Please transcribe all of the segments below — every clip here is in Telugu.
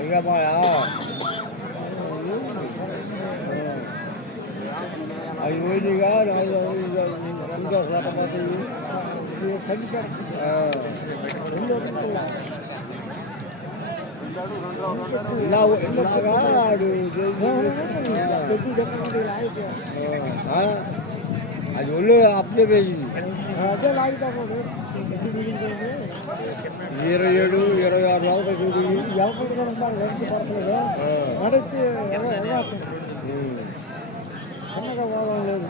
ఇంకా మాయా అవి పోయినాయిగా నాలుగు ఇంకా లేకపోతాయి తగ్గిపోయారు ఆ. రెండు రోజులు ఇలా ఇలాగా ఆడు అది ఒళ్ళు అప్లై వేసింది ఇరవై ఏడు ఇరవై ఆరు లోపల చూడు చిన్నగా లేదు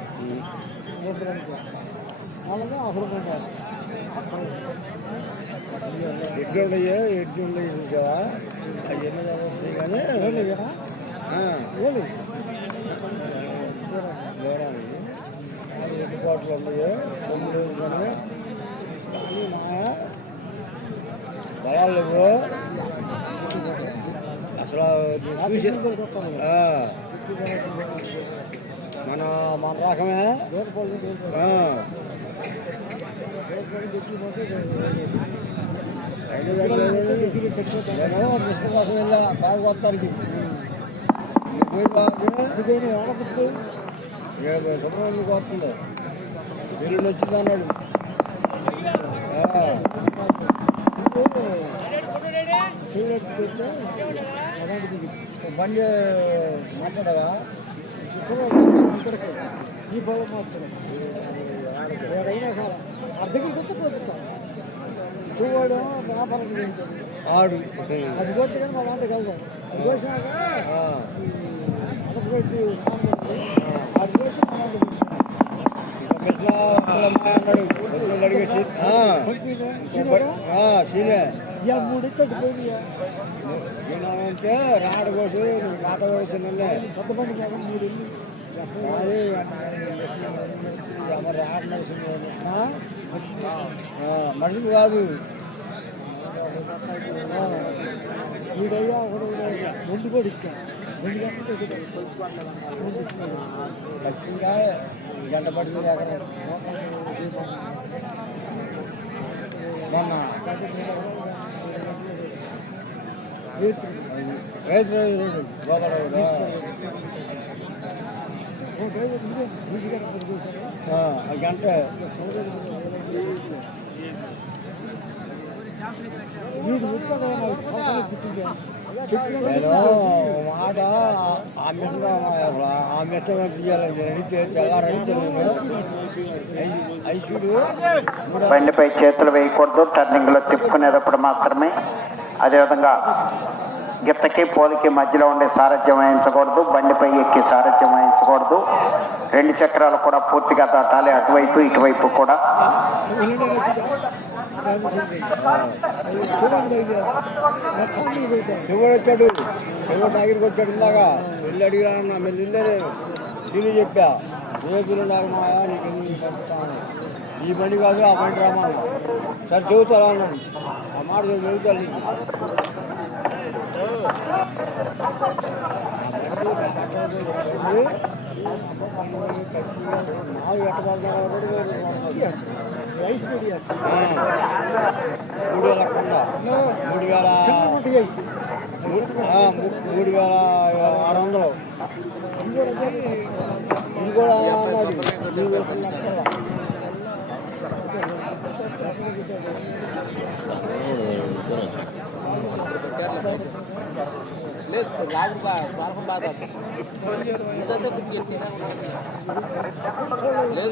అసలు ఎడ్లు ఉన్నాయో ఎడ్లు ఉన్నాయి చూసావా? అవి ఎన్ని వస్తాయి కానీ ఎడ్డుబాట్లు ఉన్నాయో సొమ్ములు కానీ కానీ మా బలాలు లేవు. అసలు చూసి ఆ, మన మన రకమే. ఇరవై సంవత్సరాలకు వస్తుంది వీళ్ళు వచ్చింది బండి మాట్లాడవా ఈ భయం మాత్రం అర్ధకి గుర్తుపోతుంటాం ఆడు అది పోతే కానీ మా దాంట్లో కలదాం అది అడగబెట్టి సాంబార్ అది మా దాంట్లో అడిగేసి సీనే మూడు సీనా అంటే రాడు కోసి కాట కోసిందలే పెద్ద బండి కాక మూడు ఇల్లు. మాది మరి ఆట నడిచింది మనుషులు కాదు. వీడయ్యా ఒకడు రెండు కూడా ఇచ్చా రెండు గంటలు రెండు ఇచ్చినాడు ఖచ్చితంగా గంట పడుతుంది అక్కడ మొన్న రైతు రైతు రైతు గోదావరి ఓ డ్రైవర్ మీరే ఈజీగా పని చేశారు ఆ గంట నేను మాట ఆ మిషన్ ఆ తీయాలని అడిగితే తెల్లారడితే బండిపై చేతులు వేయకూడదు. టర్నింగ్లో తిప్పుకునేటప్పుడు మాత్రమే అదేవిధంగా గిత్తకి పోలికి మధ్యలో ఉండే సారథ్యం వహించకూడదు. బండిపై ఎక్కి సారథ్యం వహించకూడదు. రెండు చక్రాలు కూడా పూర్తిగా దాటాలి. అటువైపు ఇటువైపు కూడా. చూడండి వచ్చాడు ఎవరు దగ్గరికి వచ్చాడు ఇందాక. వెళ్ళి అడిగిరా అన్న మళ్ళీ వెళ్ళే నేను చెప్పా. రేపులు నాకు నీకు ఎందుకు ఈ బండి కాదు ఆ బండి రామన్నా. సరే చెబుతా అన్నాడు ఆ మాట చెబుతాను నీకు Thank you. మూడు వేల కొండ మూడు వేల మూడు వేల ఆరు వందలు. ఇది కూడా అన్నాడు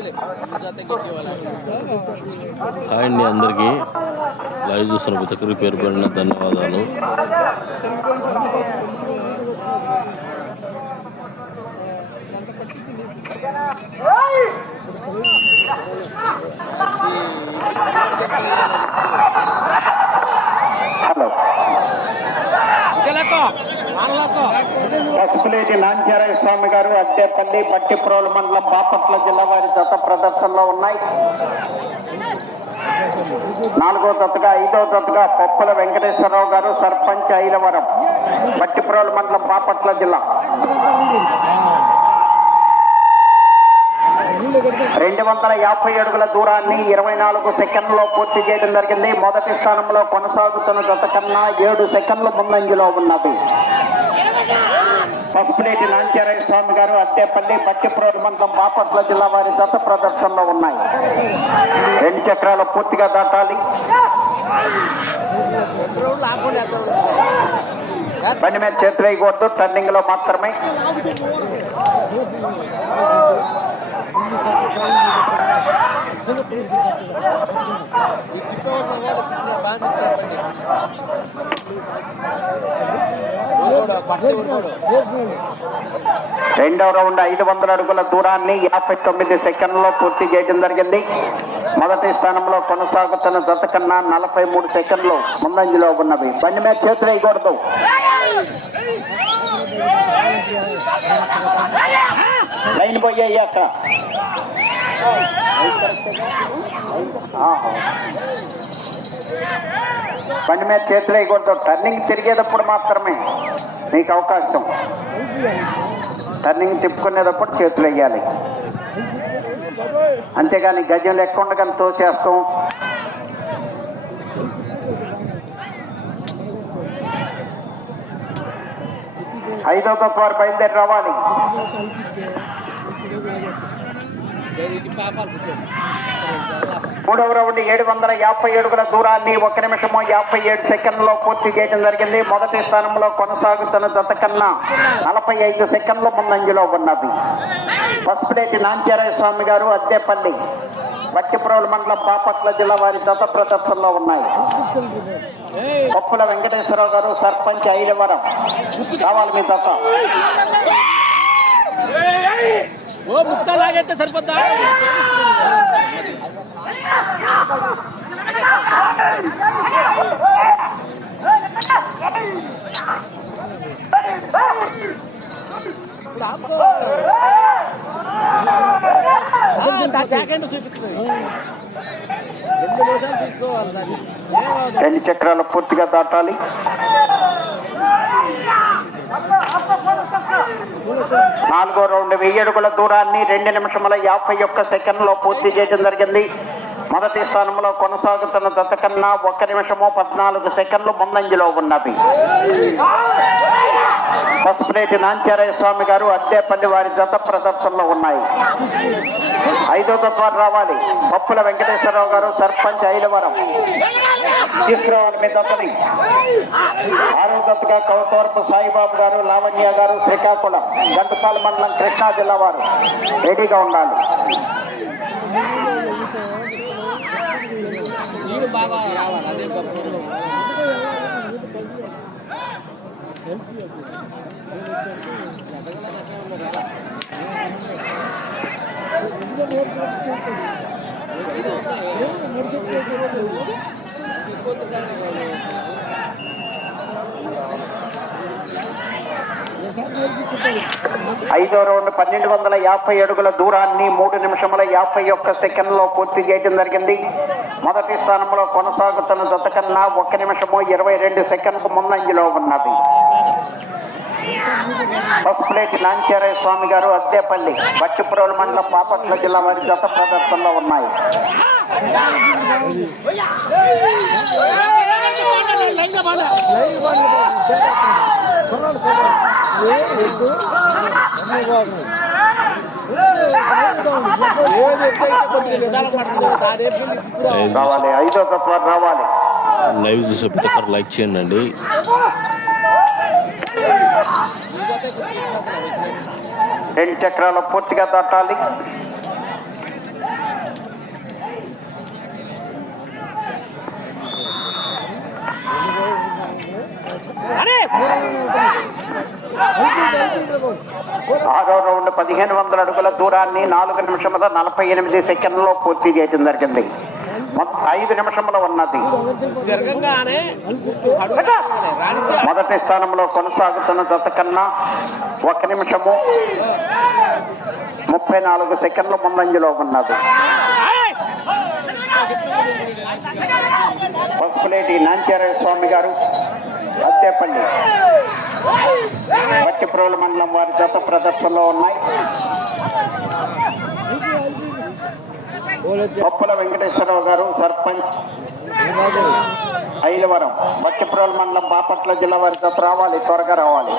ఇది కూడా లెక్కల. హాయ్ అండి అందరికీ. లైవ్ చూస్తున్న ప్రతి ఒక్కరికి పేరు పేరున ధన్యవాదాలు. హలో పసుపులేటి నాంచారాయ స్వామి గారు అడ్డేపల్లి పట్టిప్రోలు మండలం బాపట్ల జిల్లా వారి జత ప్రదర్శనలో ఉన్నాయి. నాలుగో జతగా ఐదో జతగా పొప్పల వెంకటేశ్వరరావు గారు సర్పంచ్ ఐలవరం పట్టిప్రోలు మండలం బాపట్ల జిల్లా. రెండు వందల యాభై అడుగుల దూరాన్ని ఇరవై నాలుగు సెకండ్లో పూర్తి చేయడం జరిగింది. మొదటి స్థానంలో కొనసాగుతున్న జత కన్నా ఏడు సెకండ్ల ముందంజలో ఉన్నది. పసుపులేటి నాంచారాయ స్వామి గారు అత్తేపల్లి బట్టిప్రోలు మండలం బాపట్ల జిల్లా వారి జత ప్రదర్శనలో ఉన్నాయి. రెండు చక్రాలు పూర్తిగా దాటాలి. బండి మీద చేతులు వేయకూడదు టర్నింగ్లో మాత్రమే. రెండవ రౌండ్ ఐదు వందల అడుగుల దూరాన్ని యాభై తొమ్మిది సెకండ్లో పూర్తి చేయడం జరిగింది. మొదటి స్థానంలో కొనసాగుతున్న జత కన్నా నలభై మూడు సెకండ్లు ముందంజలో ఉన్నవి. బండి మీద చేతులు వేయకూడదు. లైన్ పోయాయి అక్కడ బండి మీద చేతులు వేయకూడదు. టర్నింగ్ తిరిగేటప్పుడు మాత్రమే. మీకు అవకాశం. టర్నింగ్ తిప్పుకునేటప్పుడు చేతులు వేయాలి. అంతేగాని గజం లెక్క కానీ తోసేస్తాం. ఐదో తత్వారు బయలుదేరి రావాలి. మూడవ రౌండ్ ఏడు వందల యాభై అడుగుల దూరాన్ని ఒక నిమిషము యాభై ఏడు సెకండ్లో పూర్తి చేయడం జరిగింది. మొదటి స్థానంలో కొనసాగుతున్న జత కన్నా నలభై ఐదు సెకండ్ల ముందంజలో ఉన్నది. పసుపులేటి నాంచారయ్య స్వామి గారు అద్దెపల్లి వట్టిప్రోలు మండలం బాపట్ల జిల్లా వారి జత ప్రదర్శనలో ఉన్నాయి. పప్పుల వెంకటేశ్వరరావు గారు సర్పంచ్ ఐదవరం. కావాలి మీ జత. ఓ ముక్త లాగైతే సరిపోద్దా ఏమవుతుంది? రెండు చక్రాలు పూర్తిగా దాటాలి. నాలుగో రౌండ్ వెయ్యి అడుగుల దూరాన్ని రెండు నిమిషముల యాభై ఒక్క సెకండ్లో పూర్తి చేయడం జరిగింది. మొదటి స్థానంలో కొనసాగుతున్న జత కన్నా ఒక్క నిమిషము పద్నాలుగు సెకండ్లు ముందంజలో ఉన్నవి. పసుపులేటి నాంచారయ్య స్వామి గారు అద్దేపల్లి వారి జత ప్రదర్శనలో ఉన్నాయి. ఐదో తత్వాలు రావాలి. పప్పుల వెంకటేశ్వరరావు గారు సర్పంచ్ ఐలవరం. తీసుకురావాలి మీ దత్తని. ఆరో దత్తగా కౌతవరపు సాయిబాబు గారు లావణ్య గారు శ్రీకాకుళం ఘంటసాల మండలం కృష్ణా జిల్లా వారు రెడీగా ఉండాలి. బాగా రావాలి అదే గొప్ప ఐదో రౌండ్ పన్నెండు వందల యాభై అడుగుల దూరాన్ని మూడు నిమిషముల యాభై ఒక్క సెకండ్లో పూర్తి చేయడం జరిగింది. మొదటి స్థానంలో కొనసాగుతున్న జత కన్నా ఒక్క నిమిషము ఇరవై రెండు సెకండ్లు ముందంజలో ఉన్నది. పసుపులేటి నాంచారయ్య స్వామి గారు అద్దేపల్లి బట్టిపురోలు మండలం బాపట్ల జిల్లా వారి జత ప్రదర్శనలో ఉన్నాయి. రావాలి ఐదో తత్వాలు రావాలి. లైవ్ చూసే ప్రతి ఒక్కరు లైక్ చేయండి. అండి రెండు చక్రాలు పూర్తిగా దాటాలి. ఆరో రౌండ్ పదిహేను వందల అడుగుల దూరాన్ని నాలుగు నిమిషముల నలభై ఎనిమిది సెకండ్లో పూర్తి చేయడం జరిగింది. ఐదు నిమిషములు ఉన్నది. మొదటి స్థానంలో కొనసాగుతున్న జత కన్నా ఒక నిమిషము ముప్పై నాలుగు సెకండ్ల ముందంజలో ఉన్నది. పసుపులేటి నాంచారయ్య స్వామి గారు అత్తేపల్లి బట్టిప్రోల మండలం వారి జత ప్రదర్శనలో ఉన్నాయి. పప్పుల వెంకటేశ్వరరావు గారు సర్పంచ్ ఐలవరం బట్టిప్రోల మండలం బాపట్ల జిల్లా వారితో రావాలి త్వరగా రావాలి.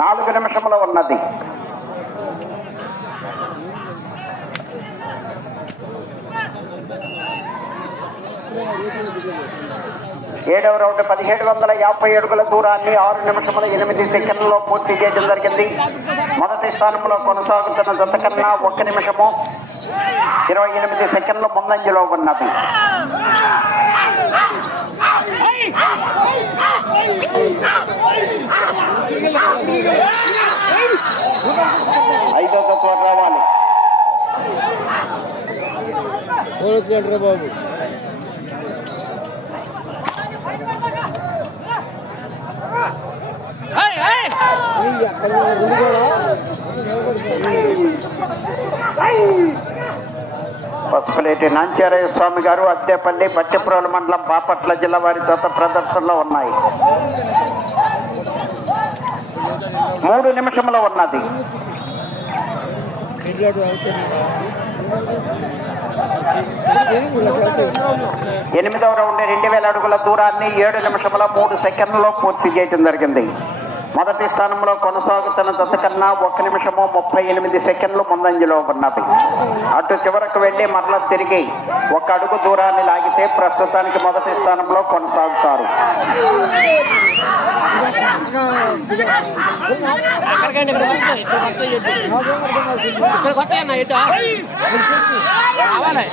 నాలుగు నిమిషములు ఉన్నది. ఏడవ రౌండ్ పదిహేడు వందల యాభై అడుగుల దూరాన్ని ఆరు నిమిషముల ఎనిమిది సెకండ్లలో పూర్తి చేయడం జరిగింది. మొదటి స్థానంలో కొనసాగుతున్న జత కన్నా ఒక్క నిమిషము ఇరవై ఎనిమిది సెకండ్లు ముందంజలో ఉన్నది. ఐదో రావాలి బాబు పసుపులేటి నాంచారయ్య స్వామి గారు అద్దెపల్లి బట్టిప్రోల మండలం బాపట్ల జిల్లా వారి చేత ప్రదర్శనలో ఉన్నాయి. మూడు నిమిషంలో ఉన్నది. ఎనిమిదవ రౌండ్ రెండు వేల అడుగుల దూరాన్ని ఏడు నిమిషముల మూడు సెకండ్లలో పూర్తి చేయడం జరిగింది. మొదటి స్థానంలో కొనసాగుతున్న జత కన్నా ఒక నిమిషము ముప్పై ఎనిమిది సెకండ్లు ముందంజలో ఉన్నది. అటు చివరకు వెళ్ళి మరలా తిరిగి ఒక అడుగు దూరాన్ని లాగితే ప్రస్తుతానికి మొదటి స్థానంలో కొనసాగుతారు. అక్కడికండి ఇక్కడ వస్తాయి ఇక్కడ వస్తాయి ఇక్కడికి వస్తాయి అన్న ఇటు రావాలి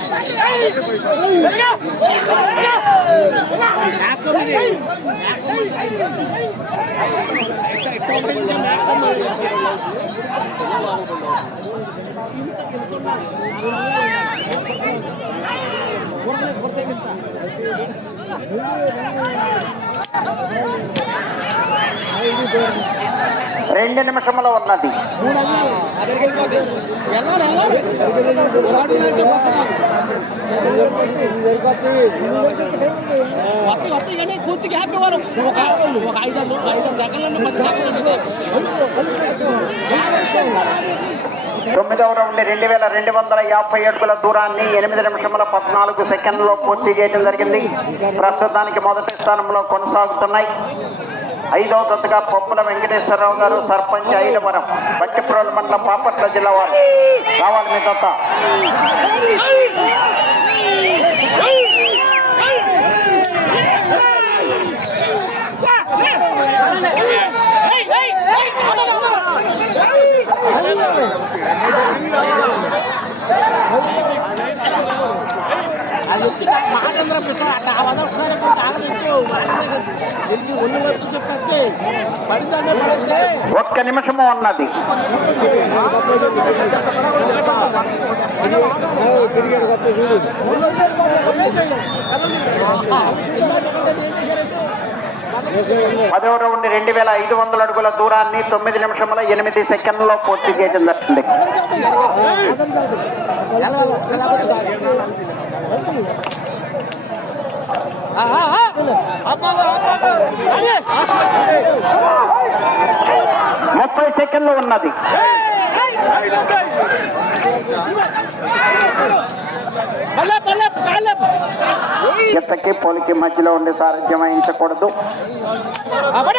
రెండు నిమిషముల ఉన్నది. పూర్తి గ్యాప్ ఇవ్వరు ఒక ఒక ఐదు ఐదు సెకండ్లు పది సెకండ్లు తొమ్మిదవ రౌండ్ రెండు వేల రెండు వందల యాభై అడుగుల దూరాన్ని ఎనిమిది నిమిషముల పద్నాలుగు సెకండ్లలో పూర్తి చేయడం జరిగింది. ప్రస్తుతానికి మొదటి స్థానంలో కొనసాగుతున్నాయి. ఐదవ జతగా పప్పుల వెంకటేశ్వరరావు గారు సర్పంచ్ ఐదవరం బట్టిప్రోల్ మండలం బాపట్ల జిల్లా వారు. రావాలి మీ జత Yeah. మాటందరూ పిస్తారు అట్లా ఆ వద ఒకసారి ఆగదించు ఒళ్ళు వరకు చెప్పేస్తే పడితే పడితే ఒక్క నిమిషము ఉన్నది. తిరిగాడు కొత్త చూడు పదవ రౌండ్ రెండు వేల ఐదు వందల అడుగుల దూరాన్ని తొమ్మిది నిమిషముల ఎనిమిది సెకండ్లలో పూర్తి చేయడం జరిగింది. ముప్పై సెకండ్లు ఉన్నది. ఎత్తకి పోలికి మధ్యలో ఉండే సారథ్యం వహించకూడదు పడ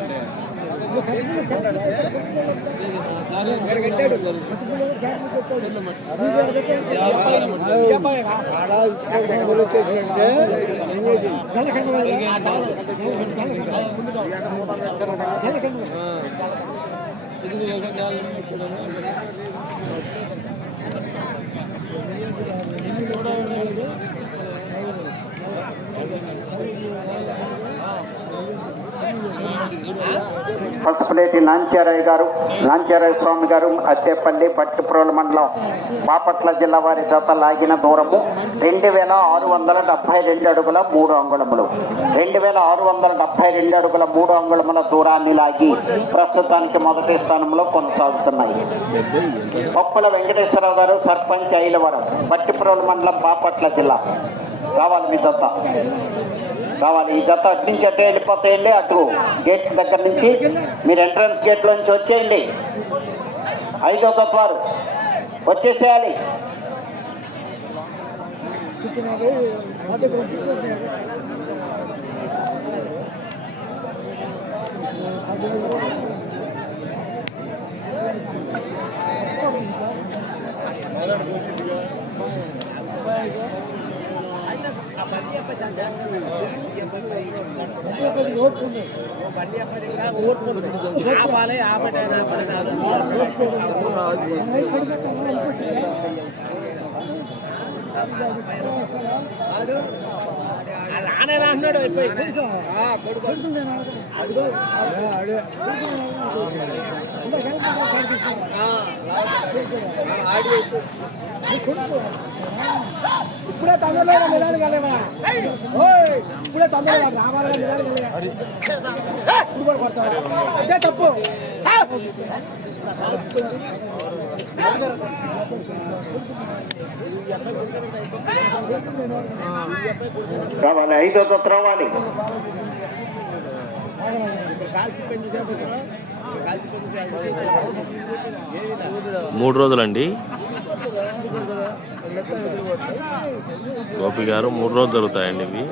ఇది పసుపులేటి నాంచారయ్య గారు నాంచారయ్య స్వామి గారు అత్తేపల్లి పట్టుప్రోల మండలం బాపట్ల జిల్లా వారి జత లాగిన దూరము రెండు వేల ఆరు వందల డెబ్బై రెండు అడుగుల మూడు అంగుళములు. రెండు వేల ఆరు వందల డెబ్బై రెండు అడుగుల మూడు అంగుళముల దూరాన్ని లాగి ప్రస్తుతానికి మొదటి స్థానంలో కొనసాగుతున్నాయి. పప్పుల వెంకటేశ్వరరావు గారు సర్పంచ్ ఐలవరం పట్టుప్రోల మండలం బాపట్ల జిల్లా. కావాలి మీ జత. కావాలి ఈ జత అటు నుంచి అటు వెళ్ళిపోతాయండి అటు గేట్ దగ్గర నుంచి మీరు ఎంట్రన్స్ గేట్ నుంచి వచ్చేయండి ఐదో తత్వారు వచ్చేసేయాలి Thank you. నానేనా అన్నాడు అయిపోయి ఇప్పుడే తమిళలో నిదాలు కలేవా ఇప్పుడే తమిళ రామాలో నిదాలు కలేవా ఇప్పుడు కూడా అదే తప్పు. కావాలి ఐదో తత్వ రావాలి మూడు రోజులండి. గోపి గారు మూడు రోజులు జరుగుతాయండి ఇవి.